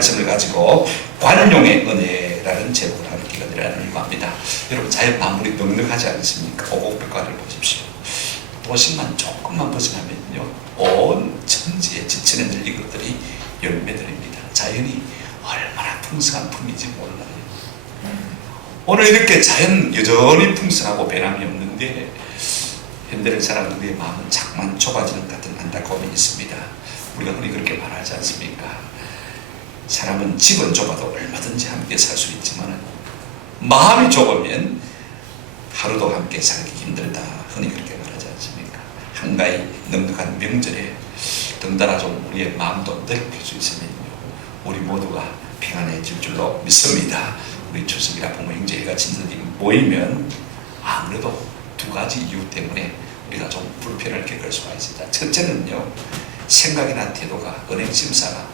말씀을 가지고 관용의 은혜라는 제목을 하는 기간을 하려고 합니다. 여러분, 자연 만물이 넉넉하지 않습니까? 오곡백과를 보십시오. 도심만 조금만 벗어나면요, 온 천지에 지천에 늘 이것들이 열매들입니다. 자연이 얼마나 풍성한 품인지 몰라요. 오늘 이렇게 자연 여전히 풍성하고 변함이 없는데 현대를 살아가는 우리의 마음은 자꾸만 좁아지는 것 같은 안타까움이 있습니다. 우리가 흔히 그렇게 말하지 않습니까? 사람은 집은 좁아도 얼마든지 함께 살 수 있지만 마음이 좁으면 하루도 함께 살기 힘들다, 흔히 그렇게 말하지 않습니까? 한가히 넉넉한 명절에 덩달아 좀 우리의 마음도 넓힐 수 있으면요, 우리 모두가 평안해질 줄로 믿습니다. 우리 추석이라 부모 형제가 친구들이 모이면 아무래도 두 가지 이유 때문에 우리가 좀 불편을 겪을 수가 있습니다. 첫째는요, 생각이나 태도가, 은행 심사가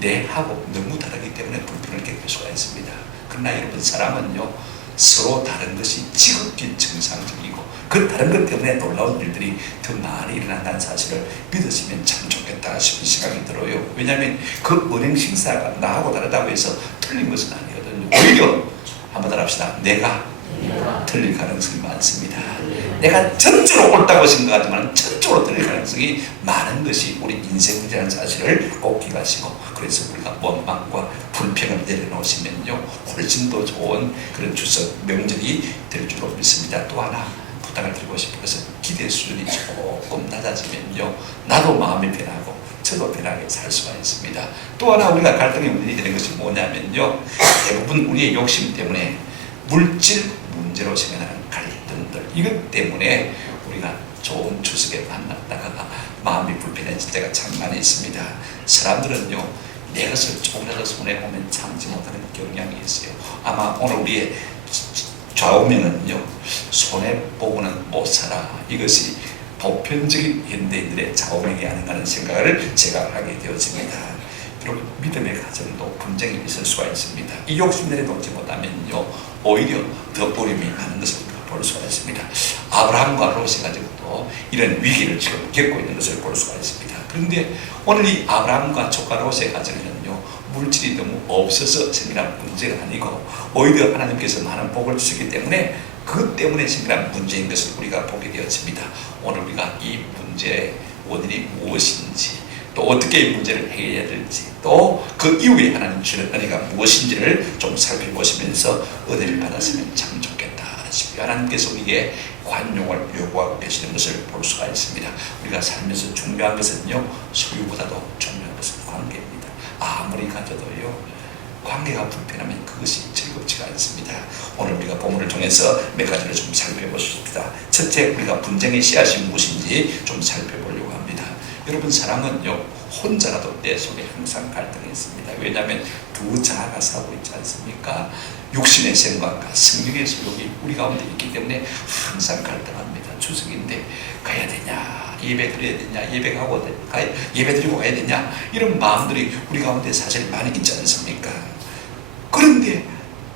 내하고 너무 다르기 때문에 불편을 겪을 수가 있습니다. 그러나 여러분, 사람은요, 서로 다른 것이 지극히 정상적이고 그 다른 것 때문에 놀라운 일들이 더 많이 일어난다는 사실을 믿으시면 참 좋겠다 싶은 생각이 들어요. 왜냐하면 그 은행 심사가 나하고 다르다고 해서 틀린 것은 아니거든요. 오히려 한번 더 합시다. 내가 틀릴 가능성이 많습니다. 내가 전적으로 옳다고 생각하지만 전적으로 틀릴 가능성이 많은 것이 우리 인생이라는 사실을 꼭 기억하시고, 그래서 우리가 원망과 불평을 내려놓으시면요, 훨씬 더 좋은 그런 추석 명절이 될 줄로 믿습니다. 또 하나 부탁을 드리고 싶은 것은 기대 수준이 조금 낮아지면요, 나도 마음이 변하고 저도 편하게 살 수가 있습니다. 또 하나 우리가 갈등의 원인이 되는 것이 뭐냐면요, 대부분 우리의 욕심 때문에 물질 문제로 생겨나는 갈등들, 이것 때문에 우리가 좋은 추석에 만났다가 마음이 불편해질 때가 참 많이 있습니다. 사람들은요, 내 것을 조금이라도 손해보면 참지 못하는 경향이 있어요. 아마 오늘 우리의 좌우명은요, 손해보고는 못 살아, 이것이 보편적인 현대인들의 좌우명이 아닌가 하는 생각을 제가 하게 되어집니다. 여러분, 믿음의 가정도 분쟁이 있을 수가 있습니다. 이 욕심 내려놓지 못하면요, 오히려 더 어려움이 많은 것을 볼 수가 있습니다. 아브라함과 롯의 가정도 이런 위기를 지금 겪고 있는 것을 볼 수가 있습니다. 그런데 오늘 이 아브라함과 조카 롯의 가정에는요, 물질이 너무 없어서 생기는 문제가 아니고 오히려 하나님께서 많은 복을 주셨기 때문에 그것 때문에 생기는 문제인 것을 우리가 보게 되었습니다. 오늘 우리가 이 문제의 원인이 무엇인지, 또 어떻게 이 문제를 해결해야 될지, 또 그 이후에 하나님 주는 은혜가 무엇인지를 좀 살펴보시면서 은혜를 받았으면 참 좋겠다 싶어요. 하나님께서 우리에게 관용을 요구하고 계시는 것을 볼 수가 있습니다. 우리가 살면서 중요한 것은요, 소유보다도 중요한 것은 관계입니다. 아무리 가져도요, 관계가 불편하면 그것이 즐겁지가 않습니다. 오늘 우리가 본문을 통해서 몇 가지를 좀 살펴보십시다. 첫째, 우리가 분쟁의 씨앗이 무엇인지 좀 살펴보려고 합니다. 여러분, 사람은요, 혼자라도 내 속에 항상 갈등이 있습니다. 왜냐하면 두 자아가 싸우고 있지 않습니까? 육신의 생각과 성령의 소욕이 우리 가운데 있기 때문에 항상 갈등합니다. 추석인데 가야 되냐, 예배 드려야 되냐, 예배 드리고 가야 되냐, 이런 마음들이 우리 가운데 사실 많이 있지 않습니까? 그런데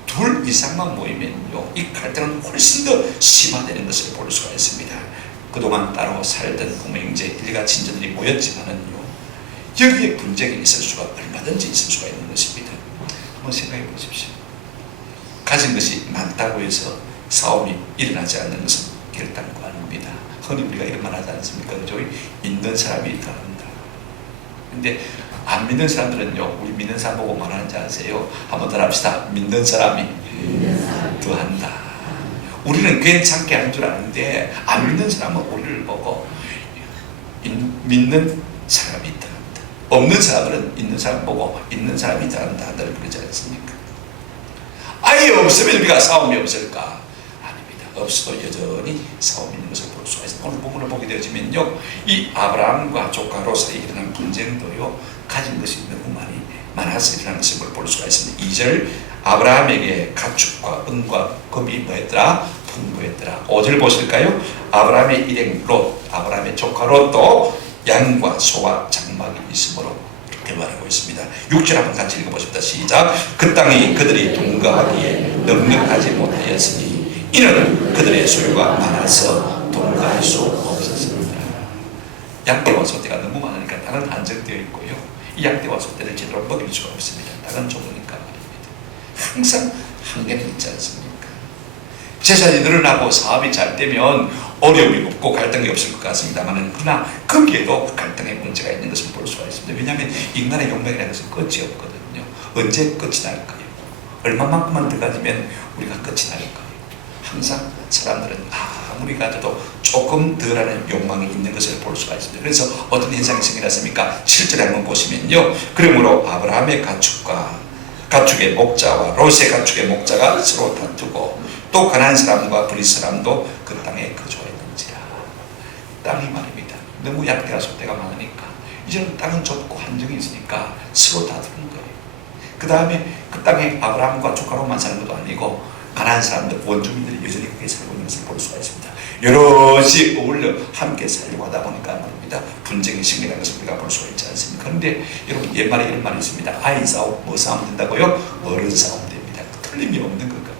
둘 이상만 모이면요, 이 갈등은 훨씬 더 심화되는 것을 볼 수가 있습니다. 그동안 따로 살던 부모, 형제, 일가 친척들이 모였지만은요, 여기에 분쟁이 있을 수가, 얼마든지 있을 수가 있는 것입니다. 한번 생각해 보십시오. 가진 것이 많다고 해서 싸움이 일어나지 않는 것은 결단코 아닙니다. 흔히 우리가 이런 말 하지 않습니까? 저희 있는 사람이 더한다. 근데 안 믿는 사람들은요, 우리 믿는 사람 보고 말하는지 아세요? 한번 더 합시다. 믿는 사람이 더한다. 우리는 괜찮게 하는 줄 아는데 안 믿는 사람은 우리를 보고 믿는 사람이 더한다. 없는 사람은 있는 사람 보고 있는 사람이 더한다. 늘 그러지 않습니까? 아예 없으면 우리가 싸움이 없을까? 아닙니다. 없어도 여전히 싸움이 있는 것을 볼 수가 있습니다. 오늘 본문을 보게 되어지면요, 이 아브라함과 조카 롯 사이에 일어난 분쟁도요, 가진 것이 너무 많아서 일어나는 것을 볼 수가 있습니다. 2절, 아브라함에게 가축과 은과 금이 뭐였더라? 풍부했더라. 5절 보실까요? 아브라함의 일행 롯, 아브라함의 조카 롯도 양과 소와 장막이 있으므로 이렇게 말하고 있습니다. 6절 한번 같이 읽어보십시다. 시작. 그 땅이 그들이 동거하기에 넉넉하지 못하였으니 이는 그들의 소유가 많아서 동거할 수 없었습니다. 양떼와 소떼가 너무 많으니까 땅은 한정되어 있고요, 이 양떼와 소떼를 제대로 먹일 수가 없습니다. 땅은 좁으니까 말입니다. 항상 한계는 있지 않습니까? 재산이 늘어나고 사업이 잘 되면 어려움이 없고 갈등이 없을 것 같습니다만, 그러나 거기에도 갈등의 문제가 있는 것을 볼 수가 있습니다. 왜냐하면 인간의 용맹이라는 것은 끝이 없거든요. 언제 끝이 날까요? 얼마만큼만 더 가지면 우리가 끝이 날까요? 항상 사람들은 아무리 가져도 조금 덜하는 욕망이 있는 것을 볼 수가 있습니다. 그래서 어떤 현상이 생겨났습니까? 7절에 한번 보시면요, 그러므로 아브라함의 가축의 목자와 롯의 가축의 목자가 서로 다투고 또 가난한 사람과 브리스 사람도 그 땅에 거주하였는지라. 땅이 말입니다, 너무 약대가 소대가 많으니까 이제는 땅은 좁고 한정이 있으니까 서로 다투는 거예요. 그 다음에 그 땅에 아브라함과 조카로만 사는 것도 아니고 가난한 사람들, 원주민들이 여전히 거기에 살고 있는 것을 볼 수가 있습니다. 여럿이 어울려 함께 살려고 하다 보니까 말입니다, 분쟁이 생기는 것을 우리가 볼 수가 있지 않습니까? 그런데 여러분, 옛말에 이런 말이 있습니다. 아이 싸움, 뭐 싸움 된다고요? 어른 싸움 됩니다. 틀림이 없는 것 같아요.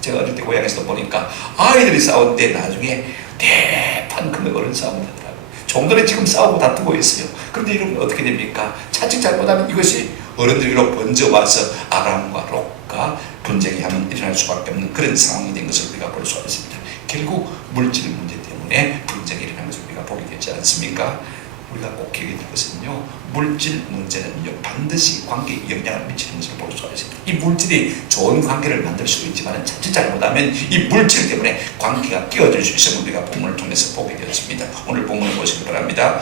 제가 어릴 때 고향에서도 보니까 아이들이 싸우는데 나중에 대판 큰 어른 싸움이 되더라고요. 좀 전에 지금 싸우고 다투고 있어요. 그런데 여러분 어떻게 됩니까? 자칫 잘못하면 이것이 어른들로 번져와서 아람과 롯과 분쟁이 하면 일어날 수밖에 없는 그런 상황이 된 것을 우리가 볼 수가 있습니다. 결국 물질 문제 때문에 분쟁이 일어나는 것을 우리가 보게 되지 않습니까? 우리가 꼭 기억해야 될 것은요, 물질 문제는요 반드시 관계에 영향을 미치는 것을 볼 수가 있습니다. 이 물질이 좋은 관계를 만들 수 있지만 자칫 잘못하면 이 물질 때문에 관계가 깨어질 수 있음을 우리가 본문을 통해서 보게 되었습니다. 오늘 본문을 보시기 바랍니다.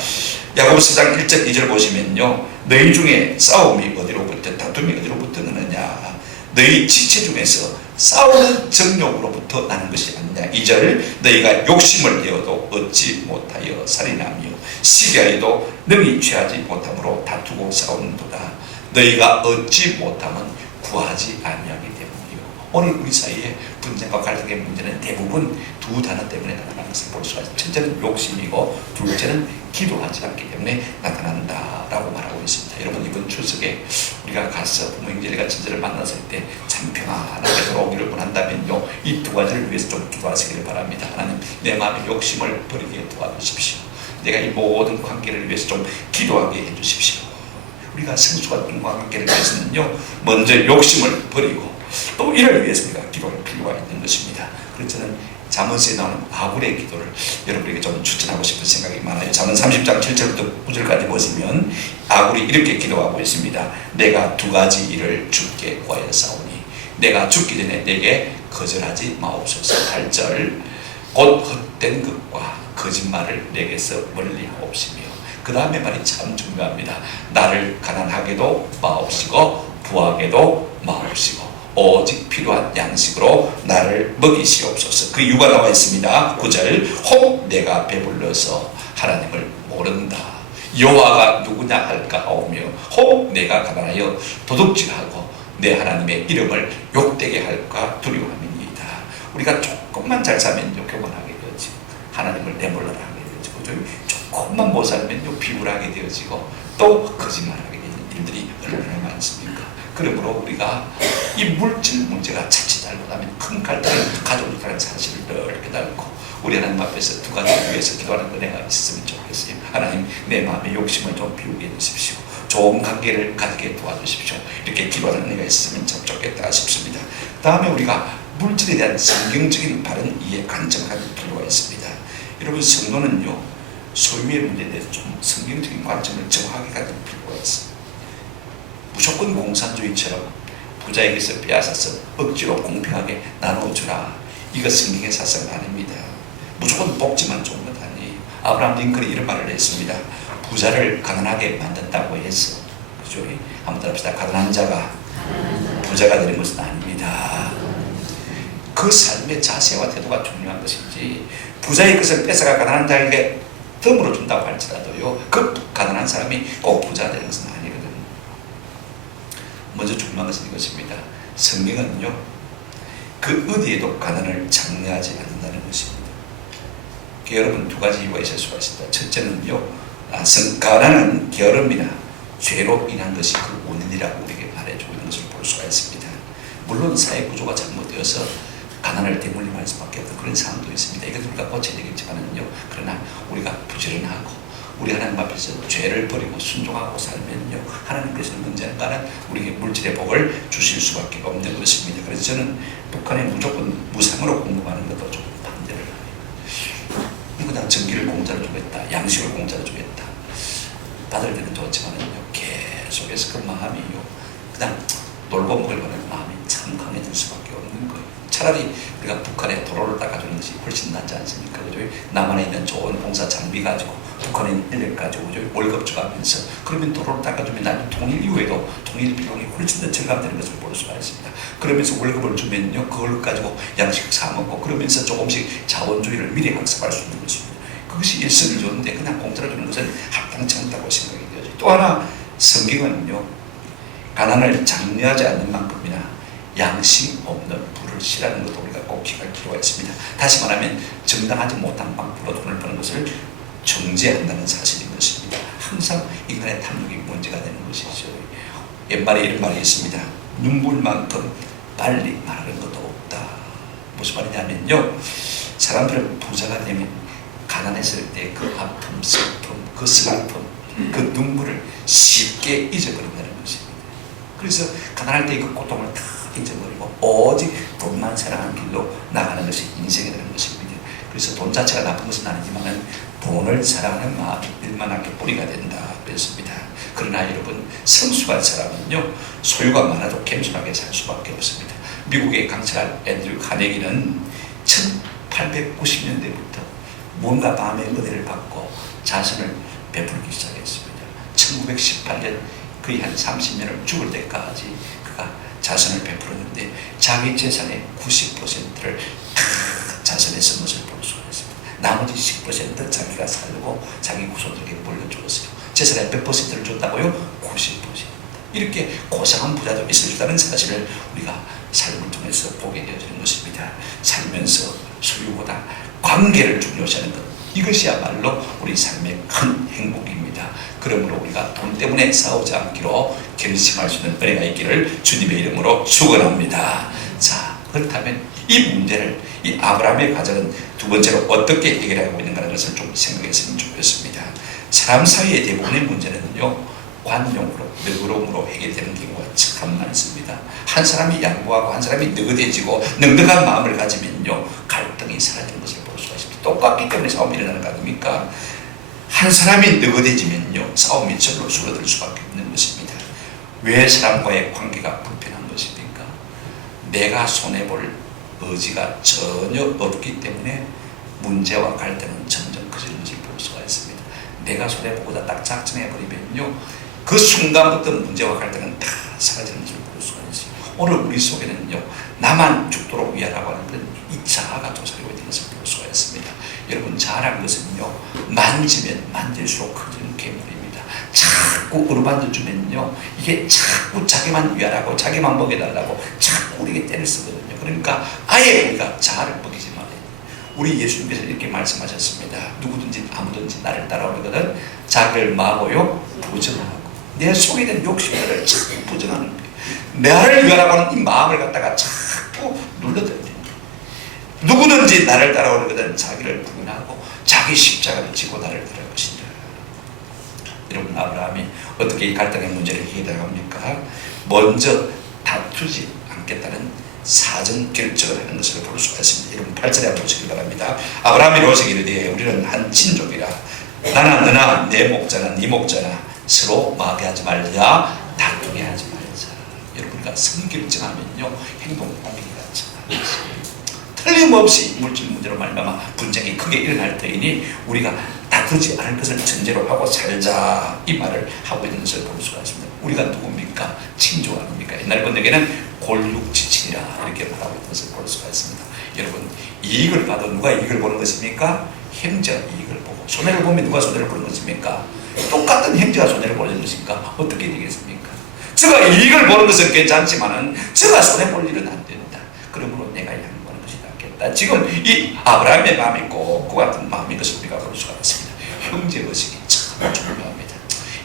야고보서 4장 1절 2절 보시면요, 너희 중에 싸움이 어디로부터, 다툼이 어디로부터 나느냐? 너희 지체 중에서 싸우는 정욕으로부터 나는 것이 아니냐. 2절, 너희가 욕심을 내어도 얻지 못하여 살인하며 시기하여도 능히 취하지 못함으로 다투고 싸우는도다. 너희가 얻지 못하면 구하지 아니하기 때문이요. 오늘 우리 사이에 분쟁과 갈등의 문제는 대부분 두 단어 때문에 나타나는 것을 볼 수가 있습니다. 첫째는 욕심이고 둘째는 기도하지 않기 때문에 나타난다라고 말하고 있습니다. 여러분, 이번 추석에 우리가 가서 부모 형제들과 친절을 만났을 때 참 평안하게 돌아오기를 원한다면요, 이 두 가지를 위해서 좀 기도하시기를 바랍니다. 하나님, 내 마음의 욕심을 버리게 도와주십시오. 내가 이 모든 관계를 위해서 좀 기도하게 해주십시오. 우리가 성숙한 인간관계를 위해서는요, 먼저 욕심을 버리고 또 이를 위해서 우리가 기도할 필요가 있는 것입니다. 그래서 저는 잠언서에 나오는 아굴의 기도를 여러분에게 좀 추천하고 싶은 생각이 많아요. 잠언 30장 7절부터 9절까지 보시면 아굴이 이렇게 기도하고 있습니다. 내가 두 가지 일을 주께 구하여 싸우니 내가 죽기 전에 내게 거절하지 마옵소서. 8절, 곧 헛된 것과 거짓말을 내게서 멀리하옵시며, 그 다음에 말이 참 중요합니다. 나를 가난하게도 마옵시고 부하게도 마옵시고 오직 필요한 양식으로 나를 먹이시옵소서. 그 이유가 나와 있습니다. 9절, 혹 내가 배불러서 하나님을 모른다. 여호와가 누구냐 할까 하오며 혹 내가 가난하여 도둑질하고 내 하나님의 이름을 욕되게 할까 두려워함이니이다. 우리가 조금만 잘 살면요 교만하게 되어지고 하나님을 내몰라라 하게 되어지고, 조금만 못 살면요 비굴하게 되어지고 또 거짓말하게 되는 일들이 얼마나 많습니까? 그러므로 우리가 이 물질 문제가 자칫 잘못하면 큰 갈등을 가져온다는 사실을 늘 깨닫고 우리 하나님 앞에서 두 가지를 위해서 기도하는 은혜가 있으면 좋겠어요. 하나님, 내 마음의 욕심을 좀 비우게 해주십시오. 좋은 관계를 가지게 도와주십시오. 이렇게 기도하는 은혜가 있으면 참 좋겠다 싶습니다. 다음에 우리가 물질에 대한 성경적인 바른 이해 관점을 가질 필요가 있습니다. 여러분, 성도는요 소유의 문제에 대해서 좀 성경적인 관점을 정확하게 가질 필요가 있습니다. 무조건 공산주의처럼 부자에게서 빼앗아서 억지로 공평하게 나눠주라, 이거 성경의 사상은 아닙니다. 무조건 복지만 좋은 것 아니에요. 아브라함 링컨이 이런 말을 했습니다. 부자를 가난하게 만든다고 해서, 그죠? 한번 따라합시다. 가난한 자가 부자가 되는 것은 아닙니다. 그 삶의 자세와 태도가 중요한 것이지, 부자의 것을 뺏어가 가난한 자에게 덤으로 준다고 할지라도요, 그 가난한 사람이 꼭 부자가 되는 것은 아니거든요. 먼저 중요한 것은 이것입니다. 성경은요, 그 어디에도 가난을 장려하지 않는다는 것입니다. 여러분, 두 가지 이유가 있을 수가 있습니다. 첫째는요, 가난은 게으름이나 죄로 인한 것이 그 원인이라고 우리에게 말해주고 있는 것을 볼 수가 있습니다. 물론 사회 구조가 잘못되어서 가난을 대물림할 수밖에 없는 그런 상황도 있습니다. 이것을 우리가 고쳐야 되겠지만은요, 그러나 우리가 부지런하고 우리 하나님 앞에서 죄를 버리고 순종하고 살면요, 하나님께서는 언젠가는 우리에게 물질의 복을 주실 수밖에 없는 것입니다. 그래서 저는 북한에 무조건 무상으로 공급하는 것도 조금 반대를 합니다. 그냥 전기를 공짜로 주겠다, 양식을 공짜로 주겠다, 받을 때는 좋지만은요, 계속해서 그 마음이요, 그냥 놀고 먹을 거는 마음이 참 강해질 수밖에 없는 거예요. 차라리 우리가 북한에 도로를 닦아주는 것이 훨씬 낫지 않습니까? 그죠? 남한에 있는 좋은 공사 장비 가지고, 북한에 있는 인력 가지고, 그죠? 월급 주가면서, 그러면 도로를 닦아주면 나는 통일 이후에도 통일 비용이 훨씬 더 절감되는 것을 볼 수가 있습니다. 그러면서 월급을 주면요, 그걸 가지고 양식 사먹고, 그러면서 조금씩 자원주의를 미리 학습할 수 있는 것입니다. 그것이 일선을 줬는데 그냥 공짜로 주는 것은 합당치 않다고 생각이 되죠. 또 하나, 성경은요, 가난을 장려하지 않는 만큼이나 양심 없는 부를 싫어하는 것도 우리가 꼭 기억할 필요가 있습니다. 다시 말하면 정당하지 못한 방법으로 돈을 버는 것을 정죄한다는 사실인 것입니다. 항상 인간의 탐욕이 문제가 되는 것이죠. 옛말에 이런 말이 있습니다. 눈물만큼 빨리 마르는 것도 없다. 무슨 말이냐면요, 사람들은 부자가 되면 가난했을 때 그 아픔, 슬픔, 그 슬픔, 그 눈물을 쉽게 잊어버린다는 것입니다. 그래서 가난할 때 그 고통을 다 잊어버리고 오직 돈만 사랑하는 길로 나가는 것이 인생이 되는 것입니다. 그래서 돈 자체가 나쁜 것은 아니지만 돈을 사랑하는 마음이 일만하게 뿌리가 된다 그랬습니다. 그러나 여러분, 성숙한 사람은요, 소유가 많아도 겸손하게 살 수밖에 없습니다. 미국의 강철한 앤드류 카네기는 1890년대부터 뭔가 마음의 은혜를 받고 자신을 베풀기 시작했습니다. 1918년 거의 한 30년을 죽을 때까지 그가 자선을 베풀었는데 자기 재산의 90%를 다 자선에 쓴 것을 볼 수가 있습니다. 나머지 10% 자기가 살고 자기 후손들에게 물려주었어요. 재산의 100%를 줬다고요? 90%. 이렇게 고상한 부자도 있을 수 있다는 사실을 우리가 삶을 통해서 보게 되어지는 것입니다. 살면서 소유보다 관계를 중요시하는 것, 이것이야말로 우리 삶의 큰 행복입니다. 그러므로 우리가 돈 때문에 싸우지 않기로 결심할 수 있는 은혜가 있기를 주님의 이름으로 축원합니다. 자, 그렇다면 이 문제를, 이 아브라함의 가정은 두 번째로 어떻게 해결하고 있는가라는 것을 좀 생각했으면 좋겠습니다. 사람 사이의 대부분의 문제는요, 관용으로, 너그러움으로 해결되는 경우가 참 많습니다. 한 사람이 양보하고 한 사람이 느긋해지고 넉넉한 마음을 가지면요, 갈등이 사라지는 것을 볼 수가 있습니다. 똑같기 때문에 싸움이 일어나는 거 아닙니까? 한 사람이 느긋해지면요, 싸움이 절로 줄어들 수밖에 없는 것입니다. 왜 사람과의 관계가 불편한 것입니까? 내가 손해볼 의지가 전혀 없기 때문에 문제와 갈등은 점점 커지는 것을 볼 수가 있습니다. 내가 손해보고자 딱 작정해버리면요, 그 순간부터 문제와 갈등은 다 사라지는 것을 볼 수가 있어요. 오늘 우리 속에는요, 나만 죽도록 위하라고 하는 이 자아가 도사리고 있는 것을 볼 수가 있습니다. 여러분, 자아라는 것은요, 만지면 만질수록 커지는 괴물입니다. 자꾸 어루만져주면요, 이게 자꾸 자기만 위하라고, 자기만 먹여달라고 자꾸 우리에게 때를 쓰거든요. 그러니까 아예 우리가 자아를 먹이지 말아요. 우리 예수님께서 이렇게 말씀하셨습니다. 누구든지 아무든지 나를 따라오거든 자기를 마고요, 부정하고, 내 속에 있는 욕심들을 자꾸 부정하는 거예요. 나를 위하라고 하는 이 마음을 갖다가 자꾸 눌러드려요. 누구든지 나를 따라오거든 자기를 부인하고 자기 십자가를 지고 나를 따를 것이다. 여러분, 아브라함이 어떻게 이 갈등의 문제를 해결합니까? 먼저 다투지 않겠다는 사전 결정을 하는 것을 볼 수가 있습니다. 여러분, 8절에 한번 보시기 바랍니다. 아브라함이 이르시기를 이르되 우리는 한 친족이라 나나 너나 내 목자나 네 목자나 서로 마귀하지 말자, 다투게 하지 말자. 여러분과 성결정하면요, 행동 공개가 참 틀림없이 물질 문제로 말미암아 분쟁이 크게 일어날 터이니 우리가 다투지 않을 것을 전제로 하고 살자, 이 말을 하고 있는 것을 볼 수가 있습니다. 우리가 누굽니까? 친족 아닙니까? 옛날 분에게는 골육지친이라 이렇게 말하고 있는 것을 볼 수가 있습니다. 여러분, 이익을 봐도 누가 이익을 보는 것입니까? 형제가 이익을 보고, 손해를 보면 누가 손해를 보는 것입니까? 똑같은 형제가 손해를 보는 것입니까? 어떻게 되겠습니까? 제가 이익을 보는 것은 괜찮지만은 제가 손해볼 일은 안 된다. 그러므로 내가 양보하는 것이 낫겠다. 지금 이 아브라함의 마음이 꼭 그 같은 마음인 것을 우리가 볼 수가 있습니다. 형제의식이 참 중요합니다.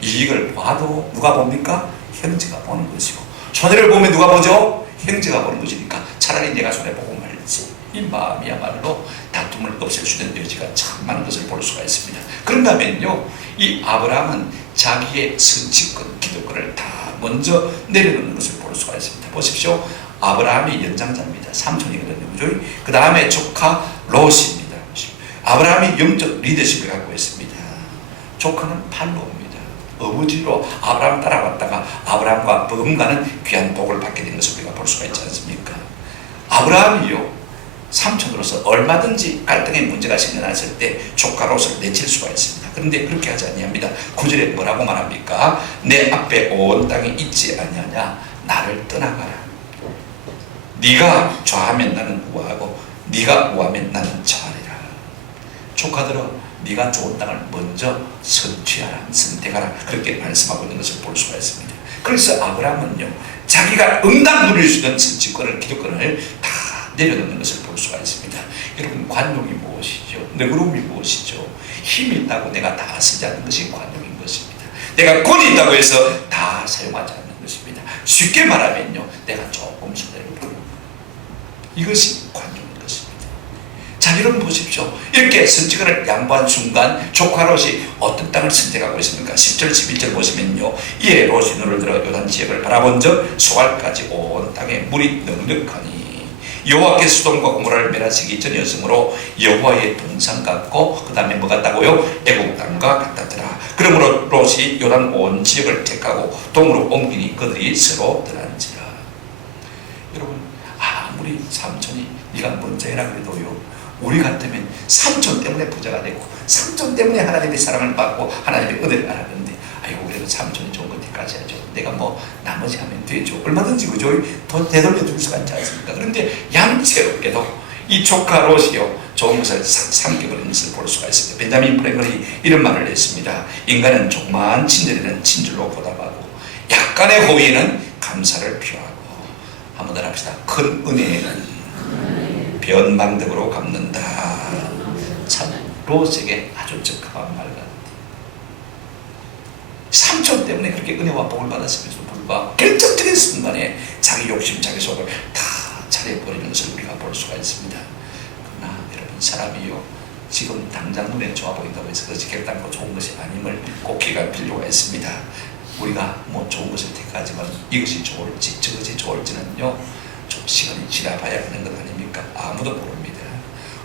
이익을 봐도 누가 봅니까? 형제가 보는 것이고, 손해를 보면 누가 보죠? 형제가 보는 것이니까 차라리 내가 손해보고 말지. 이 마음이야말로 다투 다툼을 없앨 수 있는 여지가 참 많은 것을 볼 수가 있습니다. 그런가 하면요, 이 아브라함은 자기의 선지권, 기득권을 다 먼저 내려놓는 것을 볼 수가 있습니다. 보십시오. 아브라함이 연장자입니다. 삼촌이거든요. 그죠? 그 다음에 조카 롯입니다. 아브라함이 영적 리더십을 갖고 있습니다. 조카는 팔로입니다. 어부지로 아브라함 따라왔다가 아브라함과 버금가는 귀한 복을 받게 된 것을 우리가 볼 수가 있지 않습니까? 아브라함이요, 삼촌으로서 얼마든지 갈등의 문제가 생겨났을 때 조카 롯을 내칠 수가 있습니다. 그런데 그렇게 하지 아니합니다. 9절에 뭐라고 말합니까? 내 앞에 온 땅이 있지 아니하냐? 나를 떠나가라. 네가 좌하면 나는 우하고 네가 우하면 나는 좌하리라. 조카들아, 네가 좋은 땅을 먼저 선택하라. 그렇게 말씀하고 있는 것을 볼 수가 있습니다. 그래서 아브라함은요, 자기가 응당 누릴 수 있는 선지권을, 기득권을 다 내려놓는 것을 볼 수가 있습니다. 여러분, 관용이 무엇이죠? 너그러움이 무엇이죠? 힘이 있다고 내가 다 쓰지 않는 것이 관용인 것입니다. 내가 권이 있다고 해서 다 사용하지 않는 것입니다. 쉽게 말하면요, 내가 조금 손해를 보는 이것이 관용인 것입니다. 자, 여러분 보십시오. 이렇게 선지권을 양보한 순간 조카 롯이 어떤 땅을 선택하고 있습니까? 10절 11절 보시면요, 이에 롯이 눈을 들어 요단 지역을 바라본 적 소알까지 온 땅에 물이 넉넉하니 여호와께서 소돔과 고모라를 멸하시기 전이었으므로 여호와의 동산 같고, 그 다음에 뭐 같다고요? 애국 땅과 같았더라. 그러므로 롯이 요단 온 지역을 택하고 동으로 옮기니 그들이 서로 들한지라. 여러분, 아무리 삼촌이 네가 먼저 해라 그래도요, 우리 같으면 삼촌 때문에 부자가 되고 삼촌 때문에 하나님의 사랑을 받고 하나님의 은혜를 알았는데, 아이고 그래도 삼촌이 좋은 것 때까지 하죠. 내가 뭐 나머지 하면 되죠. 얼마든지 그죠? 돈 되돌려 줄 수가 있지 않습니까? 그런데 양채롭게도 이 조카 롯이요, 좋은 것을 삼켜버리는 것을 볼 수가 있습니다. 벤자민 프랭클이 이런 말을 했습니다. 인간은 조그마한 친절에는 친절로 보답하고 약간의 호의에는 감사를 표하고, 한번 더 합시다. 큰 은혜에는 변방덕으로 갚는다. 참 롯에게 아주 적합한 말 같아요. 삼촌 때문에 그렇게 은혜와 복을 받았음에도 불구하고 결정적인 순간에 자기 욕심, 자기 속을 다 차려버리는 것을 우리가 볼 수가 있습니다. 그러나 여러분, 사람이요, 지금 당장 눈에 좋아 보인다고 해서 그것이 결단코 좋은 것이 아님을 꼭 기억할 필요가 있습니다. 우리가 뭐 좋은 것을 택하지만 이것이 좋을지 저것이 좋을지는요, 좀 시간이 지나봐야 하는 것 아닙니까? 아무도 모릅니다.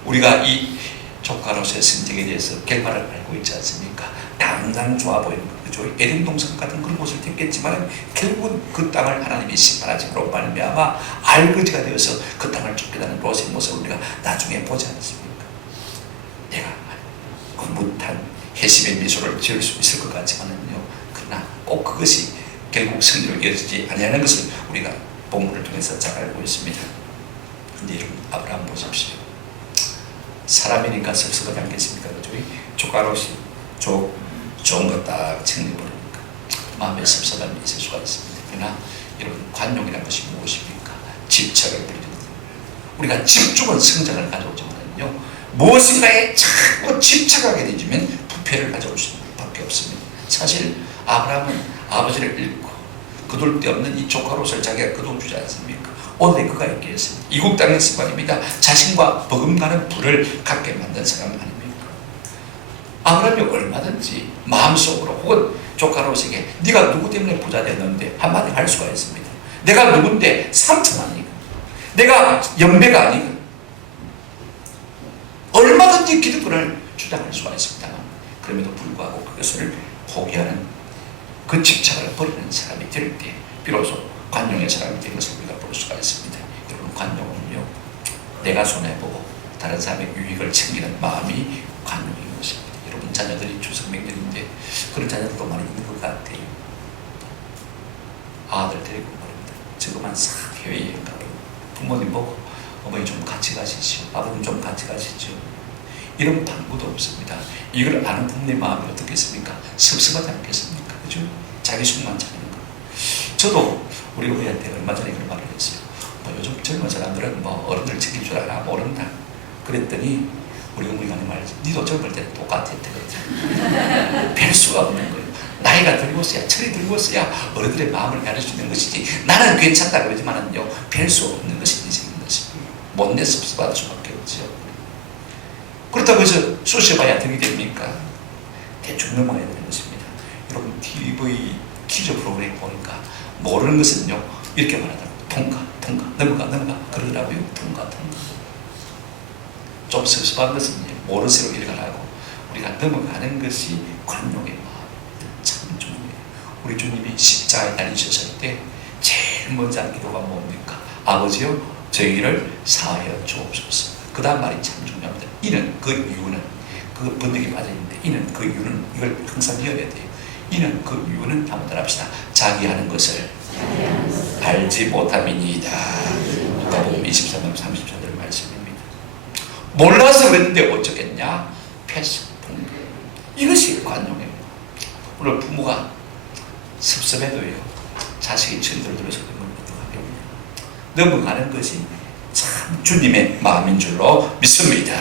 우리가 이 조카 롯의 선택에 대해서 결과를 알고 있지 않습니까? 당장 좋아 보이는 것, 그죠? 에덴 동산 같은 그런 곳을 택했지만 결국은 그 땅을 하나님이 심판하심으로 말미암아 알거지가 되어서 그 땅을 쫓겨나는 롯의 모습을 우리가 나중에 보지 않습니까? 내가 그 무탄 회심의 미소를 지을 수 있을 것 같지만은요, 그러나 꼭 그것이 결국 승리로 이어지지 아니하는 것을 우리가 본문을 통해서 잘 알고 있습니다. 근데 여러분, 아브라함 보십시오. 사람이니까 섭섭하지 않겠습니까? 그죠? 조카 롯이 좋은 거 딱 챙겨버리니까 마음에 섭섭함이 있을 수가 있습니다. 그러나 여러분, 관용이라는 것이 무엇입니까? 집착을 부리는 거예요. 우리가 집중은 성장을 가져오지만요, 무엇인가에 자꾸 집착하게 되면 부패를 가져올 수 있는 밖에 없습니다. 사실 아브라함은 아버지를 잃고 거둘 데 없는 이 조카 롯을 자기가 거둬주지 않습니까? 오늘의 그가 있게 했습니다. 이국 땅의 습관입니다. 자신과 버금가는 불을 갖게 만든 사람 아닙니까? 아브라함이 얼마든지 마음속으로 혹은 조카 롯에게 네가 누구 때문에 부자 됐는데 한마디 할 수가 있습니다. 내가 누군데 삼촌 아니고 내가 연배가 아니고 얼마든지 기득권을 주장할 수가 있습니다. 그럼에도 불구하고 그것을 포기하는, 그 집착을 버리는 사람이 될 때 비로소 관용의 사람이 된 것을 우리가 볼 수가 있습니다. 여러분, 관용은요, 내가 손해보고 다른 사람의 유익을 챙기는 마음이 관용인 것입니다. 여러분, 자녀들이 추석 명절인데 그런 자녀들도 많이 있는 것 같아요. 아들 데리고 말입니다. 저거만 싹 해외여행 가고 부모님 보고 어머니 좀 같이 가시죠, 아버님 좀 같이 가시죠. 이런 방법도 없습니다. 이걸 아는 부모님 마음이 어떻겠습니까? 섭섭하지 않겠습니까? 그죠? 자기 속만 차리는 거. 저도 우리 어머니한테 얼마 전에 그런 말을 했어요. 뭐 요즘 젊은 사람들은 뭐 어른들 지킬 줄 알아 모른다. 그랬더니 우리 어머니가 하는 말이, 니도 젊을 때는 똑같았거든. 별 수가 없는 거예요. 나이가 들고서야, 철이 들고서야 어른들의 마음을 가릴 수 있는 것이지, 나는 괜찮다 그러지만은요, 별 수 없는 것이 인생인 것입니다. 못내 섭섭할 수밖에 없죠. 그렇다고 해서 쑤셔봐야 득이 됩니까? 대충 넘어가야 되는 것입니다. 여러분 TV 퀴즈 프로그램 보니까 모르는 것은요 이렇게 말하더라고요. 통과 넘어가 그러더라고요. 통과 좀 섭섭한 것은 모르쇠로 읽어라고 우리가 넘어가는 것이 관용의 마음. 참 중요해요. 우리 주님이 십자가에 달리셨을 때 제일 먼저 한 기도가 뭡니까? 아버지여 저희를 사하여 주옵소서. 그 다음 말이 참 중요합니다. 이는 그 이유는 그 번역이 맞아있는데 이는 그 이유는 이걸 항상 이어야 돼요. 이는 그 이유는 한번 따라합시다. 자기 하는 것을 알지 못함이니이다. 누가복음 23장 34절 말씀입니다. 몰라서 그랬는데 어쩌겠냐? 패스 분별. 이것이 관용이에요. 오늘 부모가 섭섭해도요 자식이 천들을 들어서 넘어가는 것이 참 주님의 마음인 줄로 믿습니다.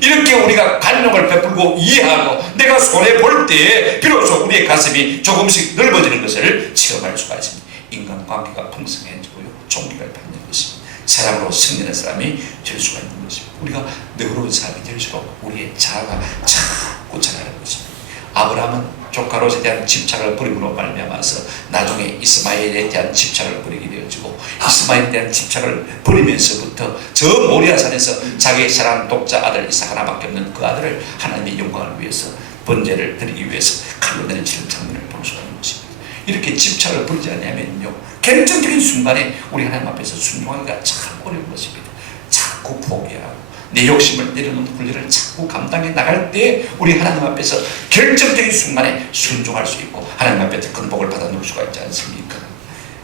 이렇게 우리가 관용을 베풀고 이해하고 내가 손해볼 때 비로소 우리의 가슴이 조금씩 넓어지는 것을 체험할 수가 있습니다. 인간관계가 풍성해지고요 종기를 받는 것입니다. 사랑으로 승리하는 사람이 될 수가 있는 것입니다. 우리가 너그러운 사람이 될수록 우리의 자아가 자꾸 자라는 것입니다. 아브라함은 조카 롯에 대한 집착을 버림으로 말미암아서 나중에 이스마엘에 대한 집착을 버리게 되어지고 이스마엘에 대한 집착을 버리면서부터 저 모리아산에서 자기의 사랑하는 독자 아들 이삭 하나밖에 없는 그 아들을 하나님의 영광을 위해서 번제를 드리기 위해서 칼로 내리치는 장면을 볼 수가 있는 것입니다. 이렇게 집착을 버리지 않으면요 결정적인 순간에 우리 하나님 앞에서 순종하기가 참 어려운 것입니다. 자꾸 포기하고 내 욕심을 내려놓는 훈련을 자꾸 감당해 나갈 때 우리 하나님 앞에서 결정적인 순간에 순종할 수 있고 하나님 앞에 큰 복을 받아 놓을 수가 있지 않습니까?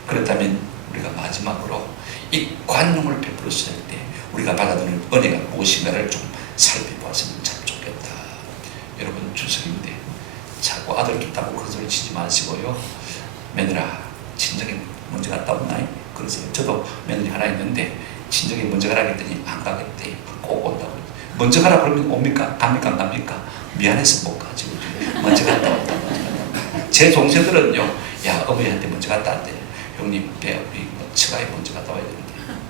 그렇다면 우리가 마지막으로 이 관용을 베풀었을 때 우리가 받아들이는 은혜가 무엇인가를 좀 살펴보았으면 참 좋겠다. 여러분 추석인데 자꾸 아들 좋다고 큰 소리 치지 마시고요. 며느라 친정에 먼저 갔다 온나요? 그래서 저도 며느리 하나 있는데 친정에 먼저 가라 했더니 안 가겠대. 꼭 온다고. 먼저 가라 그러면 옵니까? 갑니까? 안 갑니까? 미안해서 못 가지. 먼저 갔다 온다. 제 동생들은요, 야, 어머니한테 먼저 갔다 왔대. 형님, 우리 처가에 먼저 갔다 와야 되는데.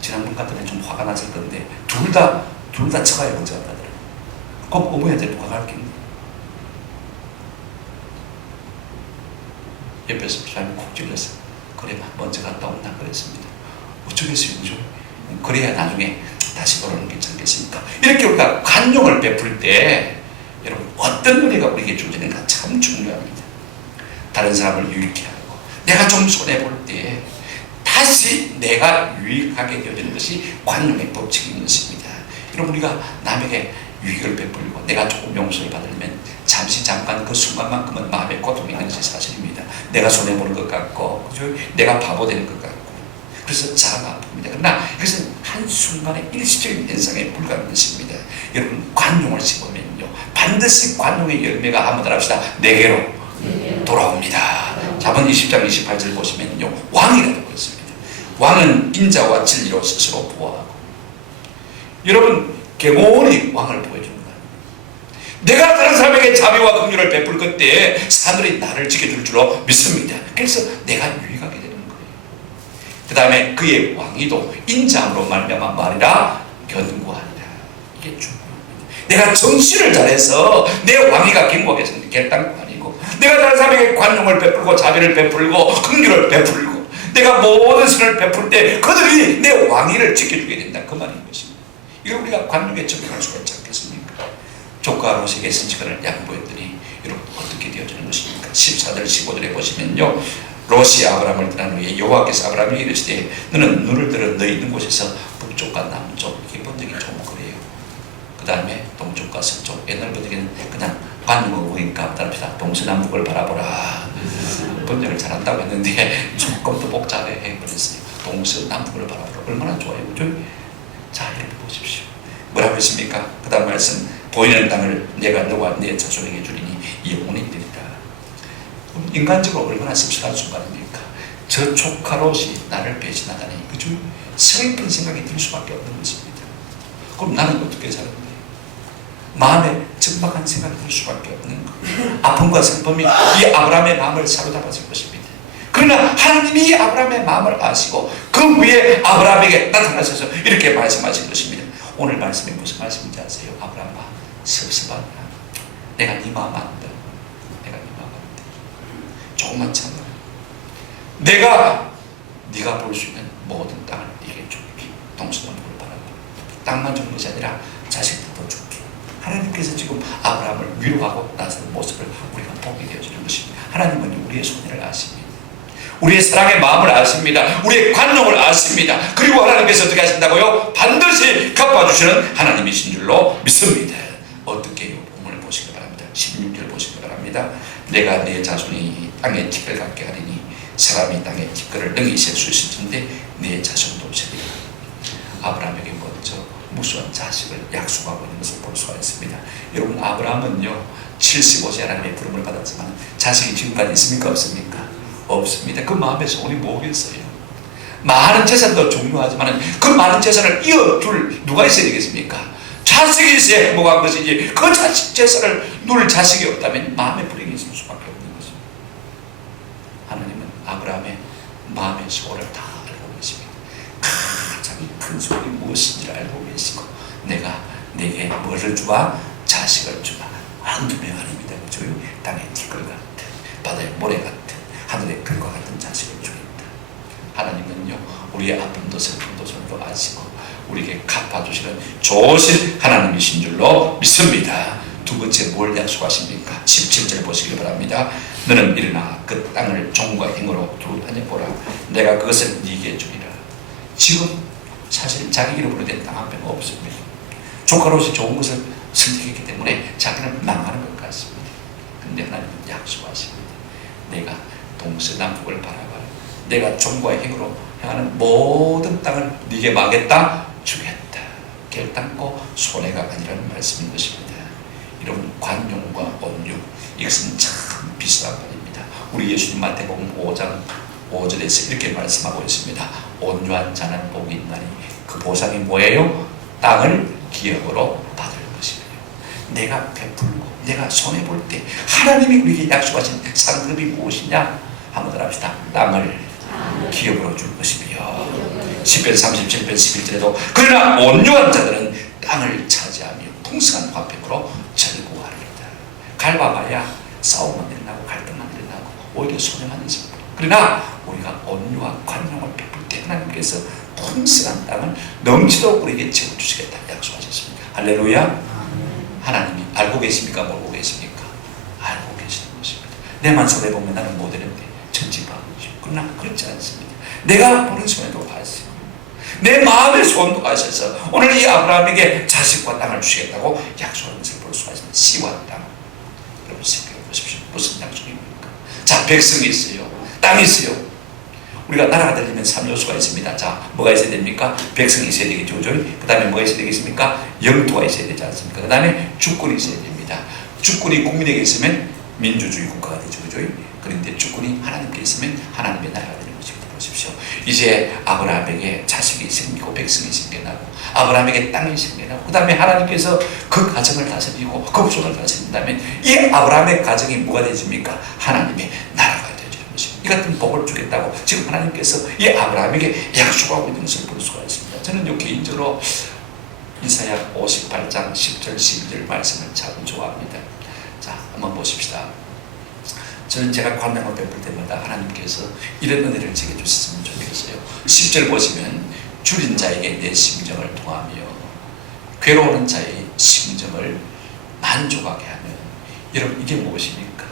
지난번 갔더니 좀 화가 났을 건데, 둘 다 처가에 먼저 갔다 하더라고요. 그럼 어머니한테 누가 갈겠니? 옆에서 사람이 콕 찔렀어요. 그래, 먼저 갔다 온다 그랬습니다. 어쩌겠어요, 그죠? 그래야 나중에 다시 돌아오는 게 괜찮겠습니까? 이렇게 우리가 관용을 베풀 때 여러분 어떤 은혜가 우리에게 주어지는가 참 중요합니다. 다른 사람을 유익해 하고 내가 좀 손해볼 때 다시 내가 유익하게 되어지는 것이 관용의 법칙인 것입니다. 여러분 우리가 남에게 유익을 베풀고 내가 조금 용서를 받으려면 잠깐 그 순간만큼은 마음의 고통이 있는 것이 사실입니다. 내가 손해보는 것 같고 그죠? 내가 바보 되는 것 같고 그래서 자아가 아픕니다. 그러나 이것은 한순간의 일시적인 현상에 불과한 것입니다. 여러분 관용을 심으면요 반드시 관용의 열매가 한번 따라합시다. 내게로 돌아옵니다. 자문 20장 28절 보시면요 왕이 되고 있습니다. 왕은 인자와 진리로 스스로 보호하고 여러분 경온이 왕을 보여주는 거예요. 내가 다른 사람에게 자비와 긍휼을 베풀 그때 사람들이 나를 지켜줄 줄로 믿습니다. 그래서 내가 유익하게 되는 거예요. 그 다음에 그의 왕위도 인자함으로 말미암아 말이라 견고하리라. 이게 중요합니다. 내가 정치를 잘해서 내 왕위가 견고하게 결단은 아니고 내가 다른 사람에게 관용을 베풀고 자비를 베풀고 긍휼을 베풀고 내가 모든 선을 베풀 때 그들이 내 왕위를 지켜주게 된다. 그 말인 것입니다. 이걸 우리가 관용에 적용할 수가 있지 않겠습니까? 조카 롯에게 선지권을 양보했더니 여러분 어떻게 되어지는 것입니까? 14절 15절에 보시면요 롯이 아브라함을 떠난 후에 여호와께서 아브라함에게 이르시되 너는 눈을 들어 너 있는 곳에서 북쪽과 남쪽 이게 번역이 좀 그래요. 그 다음에 동쪽과 서쪽 옛날 번역에는 그냥 관용어구니까 따릅시다. 동서남북을 바라보라. 번역을 잘한다고 했는데 조금 더 복잡해 해버렸어요. 동서남북을 바라보라. 얼마나 좋아요. 그죠? 자 이렇게 보십시오. 뭐라고 했습니까? 그 다음 말씀 보이는 땅을 내가 너와 내 자손에게 주리니 영원히 되리라. 인간적으로 얼마나 씁쓸한 순간입니까? 저 조카 롯이 나를 배신하다니 그죠? 슬픈 생각이 들 수밖에 없는 것입니다. 그럼 나는 어떻게 사는데? 마음에 적막한 생각이 들 수밖에 없는 거예요. 아픔과 슬픔이 이 아브라함의 마음을 사로잡았을 것입니다. 그러나 하나님이 아브라함의 마음을 아시고 그 위에 아브라함에게 나타나셔서 이렇게 말씀하신 것입니다. 오늘 말씀이 무슨 말씀인지 아세요? 아브라함아, 섭섭하냐? 내가 네 마음 안다. 내가 네 마음 안다. 조금만 참아. 내가 네가 볼 수 있는 모든 땅을 네게 줄게. 동서남북을 바라봐. 땅만 주는 것이 아니라 자식들도 줄게. 하나님께서 지금 아브라함을 위로하고 나서는 모습을 우리가 보게 되어주는 것입니다. 하나님은 우리의 손해를 아십니다. 우리의 사랑의 마음을 아십니다. 우리의 관용을 아십니다. 그리고 하나님께서 어떻게 하신다고요? 반드시 갚아주시는 하나님이신 줄로 믿습니다. 어떻게 해요? 본문을 보시기 바랍니다. 16절 보시기 바랍니다. 내가 내 자손이 땅에 티끌 같게 하리니 사람이 땅에 티끌을 능히 셀 수 있을 텐데 내 자손도 세리라. 아브라함에게 먼저 무수한 자식을 약속하고 있는 것을 볼 수가 있습니다. 여러분, 아브라함은요 75세 하나님의 부름을 받았지만 자식이 지금까지 있습니까? 없습니까? 없습니다. 그 마음의 소원이 뭐겠어요? 많은 재산도 중요하지만 그 많은 재산을 이어줄 누가 있어야 되겠습니까? 자식이 있어야 행복한 것이지 그 자식 재산을 누릴 자식이 없다면 마음의 불행이 있을 수밖에 없는 것입니다. 하나님은 아브라함의 마음의 소원을 다 알고 계십니다. 가장 큰 소원이 무엇인지를 알고 계시고 내가 내게 뭐를 주마? 자식을 주마. 한두 명 아닙니다. 그죠? 땅의 티끌 같은, 바다의 모래 같은, 하늘의 별과 같은 자식을 주겠다. 하나님은요 우리의 아픔도 슬픔도 손도 아시고 우리에게 갚아주시는 좋으신 하나님이신 줄로 믿습니다. 두 번째 뭘 약속하십니까? 17절 보시기 바랍니다. 너는 일어나 그 땅을 종과 행으로 두루 다녀보라. 내가 그것을 네게 주리라. 지금 사실 자기 이름으로 된 땅 한 편 없습니다. 조카로서 좋은 것을 선택했기 때문에 자기는 망하는 것 같습니다. 근데 하나님은 약속하십니다. 내가 동서남북을 바라봐라. 내가 종과 행으로 행하는 모든 땅을 네게 마겠다 주겠다. 결단코 손해가 아니라는 말씀인 것입니다. 여러분, 관용과 온유, 이것은 참 비싼 말입니다. 우리 예수님 마태복음 5장 5절에서 이렇게 말씀하고 있습니다. 온유한 자는 복이 있나니 그 보상이 뭐예요? 땅을 기업으로 받을 것이며. 내가 베풀고 내가 손해볼 때 하나님이 우리에게 약속하신 상급이 무엇이냐? 한번 더 합시다. 땅을 기업으로 줄 것이며. 10편 37편 11절에도 그러나 온유한 자들은 땅을 차지하며 풍성한 화평으로 절구하리이다. 갈바봐야 싸움만 일어나고 갈등만 일어나고 오히려 손해만 있습니다. 그러나 우리가 온유와 관용을 베풀 때 하나님께서 풍성한 땅을 넘치도록 우리에게 채워주시겠다 약속하셨습니다. 할렐루야. 하나님이 알고 계십니까? 모르고 계십니까? 알고 계시는 것입니다. 내만 손해보면 나는 못 되는데 천지바보죠. 그러나 그렇지 않습니다. 내가 보는 손해도 가시고 내 마음의 소원도 가셔서 오늘 이 아브라함에게 자식과 땅을 주시겠다고 약속하는 것을 볼 수가 있습니다. 씨와 땅. 여러분 생각해 보십시오. 무슨 약속입니까? 자, 백성이 있어요. 땅이 있어요. 우리가 나라가 되려면 3요소가 있습니다. 자, 뭐가 있어야 됩니까? 백성이 있어야 되겠죠. 그 다음에 뭐가 있어야 되겠습니까? 영토가 있어야 되지 않습니까? 그 다음에 주권이 있어야 됩니다. 주권이 국민에게 있으면 민주주의 국가가 되죠. 그죠? 그런데 주권이 하나님께 있으면 하나님의 나라가 되는 것입니다. 보십시오. 이제 아브라함에게 자식이 생기고 백성이 생겨나고 아브라함에게 땅이 생겨나고 그 다음에 하나님께서 그 가정을 다스리고 그 후손을 다스린다면 이 아브라함의 가정이 뭐가 되십니까? 하나님의 나라가 되어지는 것입니다. 이 같은 복을 주겠다고 지금 하나님께서 이 아브라함에게 약속하고 있는 것을 볼 수가 있습니다. 저는 개인적으로 이사야 58장 10절 12절 말씀을 참 좋아합니다. 자, 한번 보십시다. 저는 제가 관용을 베풀 때마다 하나님께서 이런 은혜를 제게 주셨으면 좋겠어요. 10절 보시면 줄인 자에게 내 심정을 통하며 괴로운 자의 심정을 만족하게 하면, 여러분 이게 무엇입니까?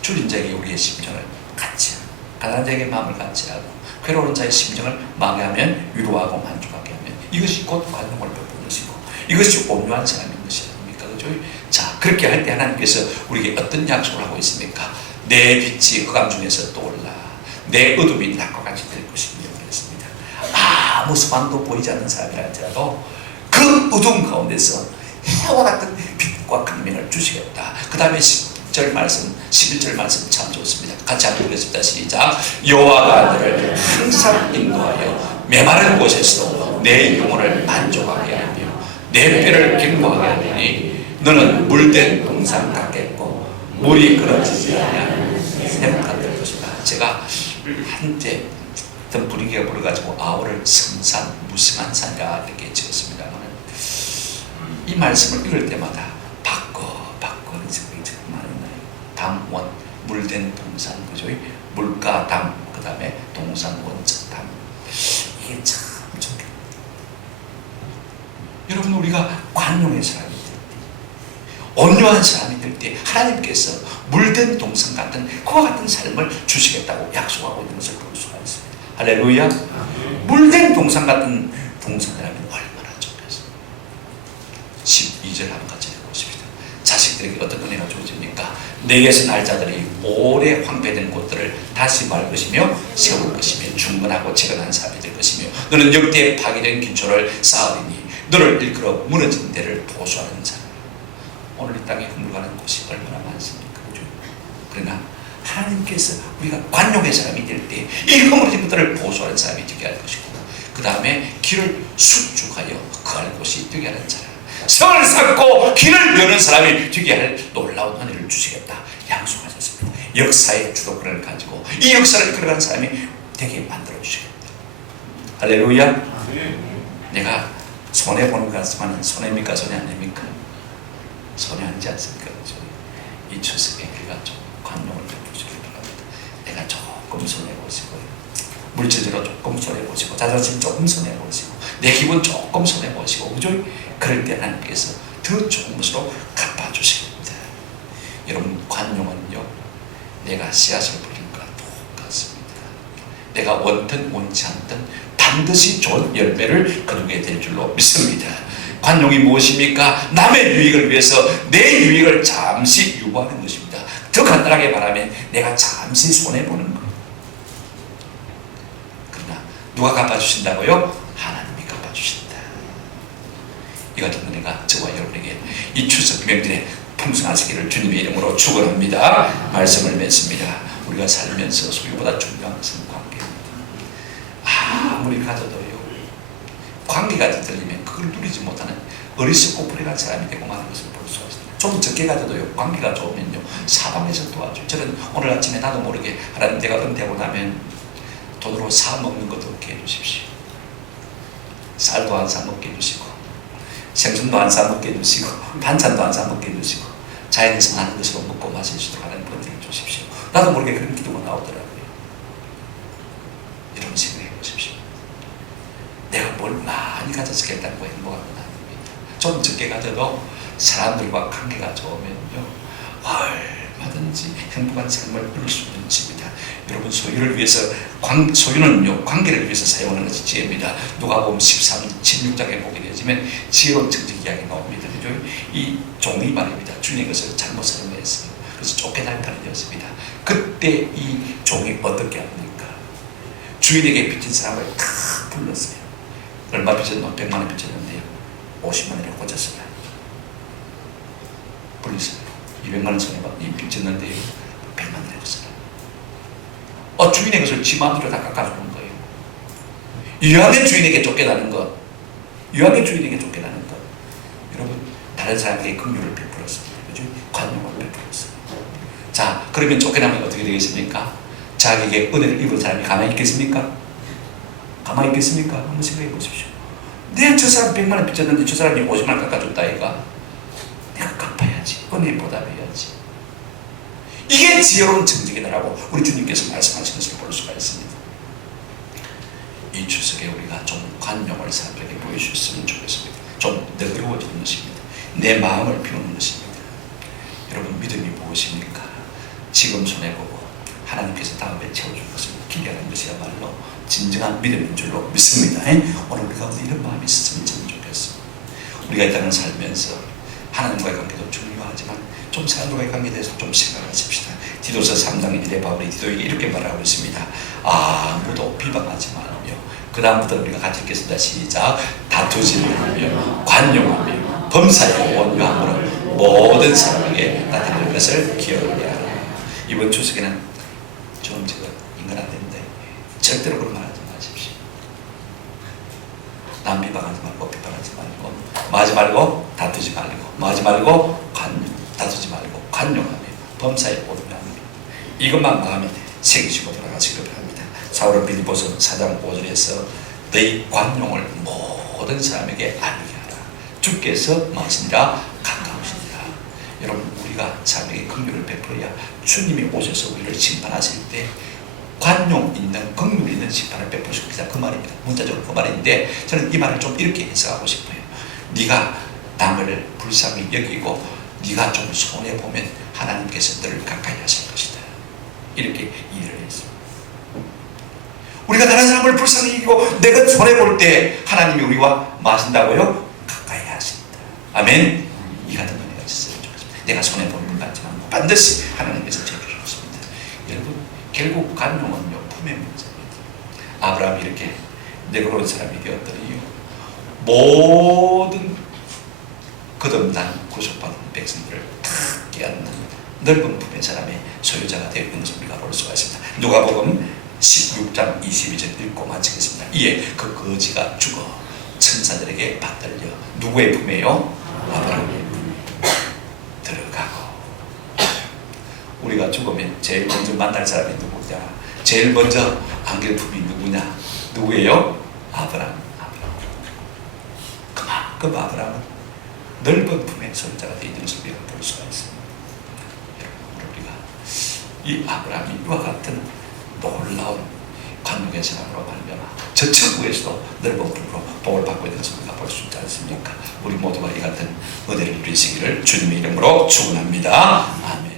줄인 자에게 우리의 심정을 같이 하고 가난한 자에게 마음을 같이 하고 괴로운 자의 심정을 망하면 위로하고 만족하게 하면 이것이 곧 관용을 베푸는 것이고 이것이 온유한 사람인 것이 아닙니까? 그죠? 자, 그렇게 할 때 하나님께서 우리에게 어떤 약속을 하고 있습니까? 내 빛이 흑암 중에서 떠올라 내 어둠이 낮과 같이 될 것이며 그랬습니다. 아무 소망도 보이지 않는 사람이라 할지라도 그 어둠 가운데서 해와 같은 빛과 광명을 주시겠다. 그 다음에 10절 말씀, 11절 말씀 참 좋습니다. 같이 한번 읽겠습니다. 시작. 여호와가 너를 항상 인도하여 메마른 곳에서도 내 영혼을 만족하게 하며 내 뼈를 견고하게 하니 너는 물된 동산 같겠고 물이 끊어지지 않는 샘 같을 것이다. 제가 한때 어떤 분위기가 불어가지고 아우를 성산, 무성한 산이라 이렇게 지었습니다만 이 말씀을 읽을 때마다 바꿔는 생각이 참 많이 나요. 담원, 물된 동산, 그죠? 물가 담, 그 다음에 동산 원자 담. 이게 참 좋겠다. 여러분, 우리가 관용의 사람이 될 때, 온유한 사람이 될 때 하나님께서 물된 동산 같은 그와 같은 삶을 주시겠다고 약속하고 있는 것을 볼 수가 있습니다. 할렐루야. 물된 동산 같은 동산이라면 얼마나 좋겠어요. 12절 한번 같이 읽어보십시다. 자식들에게 어떤 은혜가 주어집니까? 내게서 날 자들이 오래 황폐된 곳들을 다시 말 것이며 세울 것이며 중건하고 재건한 사람이 될 것이며 너는 역대에 파괴된 기초를 쌓으리니 너를 일컬어 무너진 데를 보수하는 자. 오늘 이 땅에 허물가는 곳이 얼마나 많습니까? 그러나 하나님께서 우리가 관용의 사람이 될 때 이 허물어진 것들을 보수하는 사람이 되게 할 것이고, 그 다음에 길을 수축하여 거할 곳이 되게 하는 사람, 성을 쌓고 길을 여는 사람이 되게 할 놀라운 은혜를 주시겠다 약속하셨습니다. 역사의 주도권을 가지고 이 역사를 이끌어가는 사람이 되게 만들어 주시겠다. 할렐루야. 내가 손해보는 것 같지만 손해입니까? 손해 아닙니까? 손해 아니지 않습니까? 이 추석에 우리가 좀 관용을 베푸시길 바랍니다. 내가 조금 손해보시고, 물질적으로 조금 손해보시고, 자존심 조금 손해보시고, 내 기분 조금 손해보시고, 그죠? 그럴 때 하나님께서 더 좋은 것으로 갚아주시겠다. 여러분, 관용은요, 내가 씨앗을 뿌린 것과 똑같습니다. 내가 원든 원치 않든 반드시 좋은 열매를 거두게 될 줄로 믿습니다. 관용이 무엇입니까? 남의 유익을 위해서 내 유익을 잠시 유보하는 것입니다. 더 간단하게 말하면 내가 잠시 손해보는 것. 그러나 누가 갚아주신다고요? 하나님이 갚아주신다. 이 같은 은혜가 저와 여러분에게 이 추석 명절에 풍성하시기를 주님의 이름으로 축원합니다. 말씀을 맺습니다. 우리가 살면서 소유보다 중요한 것은 관계입니다. 아무리 가져도요, 관계가 들리면 그걸 누리지 못하는 어리석고 불행한 사람이 되고 마는 것을 볼 수 있습니다. 좀 적게 가져도요, 관계가 좋으면요, 사방에서 도와줘요. 저는 오늘 아침에 나도 모르게 하나님, 내가 은퇴하고 나면 돈으로 사 먹는 것도 없게 해주십시오. 쌀도 안 사 먹게 해주시고, 생선도 안 사 먹게 해주시고, 반찬도 안 사 먹게 해주시고, 자연에서 나는 것으로 먹고 마실 수 있도록 하나님 은혜를 주십시오. 나도 모르게 그런 기도가 나오더라고요. 이런 생각해 보십시오. 내가 뭘 많이 가졌겠다고 행복한 건 아닙니다. 좀 적게 가져도 사람들과 관계가 좋으면요, 얼마든지 행복한 삶을 누릴 수 있는 집이다. 여러분, 소유를 위해서, 소유는요, 관계를 위해서 사용하는 것이 지혜입니다. 누가복음 16장에 보게 되지만 지혜로운 정직 이야기 나옵니다. 그죠? 이 종이 말입니다. 주인의 것을 잘못 사용했어요. 그래서 쫓겨날 판이었습니다. 그때 이 종이 어떻게 합니까? 주인에게 빚진 사람을 다 불렀어요. 얼마 빚었노? 100만 원 빚었는데요, 50만 원을 꽂았어요. 불렀어요. 200만 원 손해받니 빚졌는데요, 100만 원을 꽂았어요. 주인의 것을 지 마음대로 다 깎아주는 거예요. 유한의 주인에게 쫓겨나는 것, 유한의 주인에게 쫓겨나는 것. 여러분, 다른 사람에게 긍휼을 베풀었습니다. 그죠? 관용을 베풀었어요. 자, 그러면 쫓겨나면 어떻게 되겠습니까? 자기에게 은혜를 입은 사람이 가만히 있겠습니까? 가만히 있겠습니까? 한번 생각해 보십시오. 내가 저 사람 100만 원 빚졌는데 저 사람이 50만 원 깎아줬다 이가, 내가 갚아야지. 은혜 보답해야지. 이게 지혜로운 정직이다라고 우리 주님께서 말씀하신 것을 볼 수가 있습니다. 이 추석에 우리가 좀 관용을 사람들에게 보여주셨으면 좋겠습니다. 좀 너그러워지는 것입니다. 내 마음을 비우는 것입니다. 여러분, 믿음이 무엇입니까? 지금 손해보고 하나님께서 다음에 채워줄 것을 기대하는 것이야말로 진정한 믿음인 줄로 믿습니다. 오늘 우리 가운데 이런 마음이 있었으면 참 좋겠습니다. 우리가 이 땅을 살면서 하나님과의 관계도 중요하지만 좀 사람과의 관계에 대해서 좀 생각하십시다. 디도서 3장 1에 바울이 디도에게 이렇게 말하고 있습니다. 아무도 비방하지 말며, 그 다음부터 우리가 같이 읽겠습니다. 시작. 다투지 말며 관용하며 범사에 온유함으로 모든 사람에게 나타낼 것을 기억하게 하라. 이번 추석에는 좀 제가 인간 안 되는데 절대로 그런 말 하지 마십시오. 남 비방하지 말고, 비판하지 말고, 마지 말고, 다투지 말고, 마지 말고, 다투지 말고, 관용하며 범사에 온유하며, 이것만 마음에 새기시고 돌아가시기를 바랍니다. 사울은 빌립보서 4장 5절에서 너희 관용을 모든 사람에게 알게 하라. 주께서 무엇이니라 가까우시니라. 여러분, 우리가 자기에게 긍휼을 베풀어야 주님이 오셔서 우리를 심판하실 때 관용 있는 긍휼 있는 심판을 베푸실 것이다, 그 말입니다. 문자적으로 그 말인데, 저는 이 말을 좀 이렇게 해석하고 싶어요. 네가 남을 불쌍히 여기고 네가 좀 손해보면 하나님께서 너를 가까이 하실 것이다, 이렇게 이해를 했습니다. 우리가 다른 사람을 불쌍히 여기고 내가 손해볼 때 하나님이 우리와 마신다고요? 가까이 하신다. 아멘. 이 같은 은혜가 있었으면 좋겠습니다. 내가 손해보는 것 같지만 반드시 하나님께서 지켜주셨습니다. 여러분, 결국 관용은요, 품의 문제입니다. 아브라함이 이렇게 내가 사람이 되었더니 모든 거듭난 구속받은 백성들을 다 깨닫는 넓은 품의 사람의 소유자가 되어 있는 것을 우리가 볼 수가 있습니다. 누가복음 16장 22절 읽고 마치겠습니다. 이에 그 거지가 죽어 천사들에게 받들려 누구의 품에요? 아브라함의 품에 들어가고. 우리가 죽으면 제일 먼저 만날 사람이 누구냐? 제일 먼저 안길 품이 누구냐? 누구예요? 아브라함. 그만큼 아브라함은 넓은 품의 소유자가 되어 있는 것을 우리가 볼 수가 있습니다. 여러분, 우리가 이 아브라함이 이와 같은 놀라운 관용의 사람으로 말미암아 저 천국에서도 넓은 품으로 복을 받고 있는 것을 우리가 볼 수 있지 않습니까? 우리 모두가 이 같은 은혜를 누리시기를 주님의 이름으로 축원합니다. 아멘.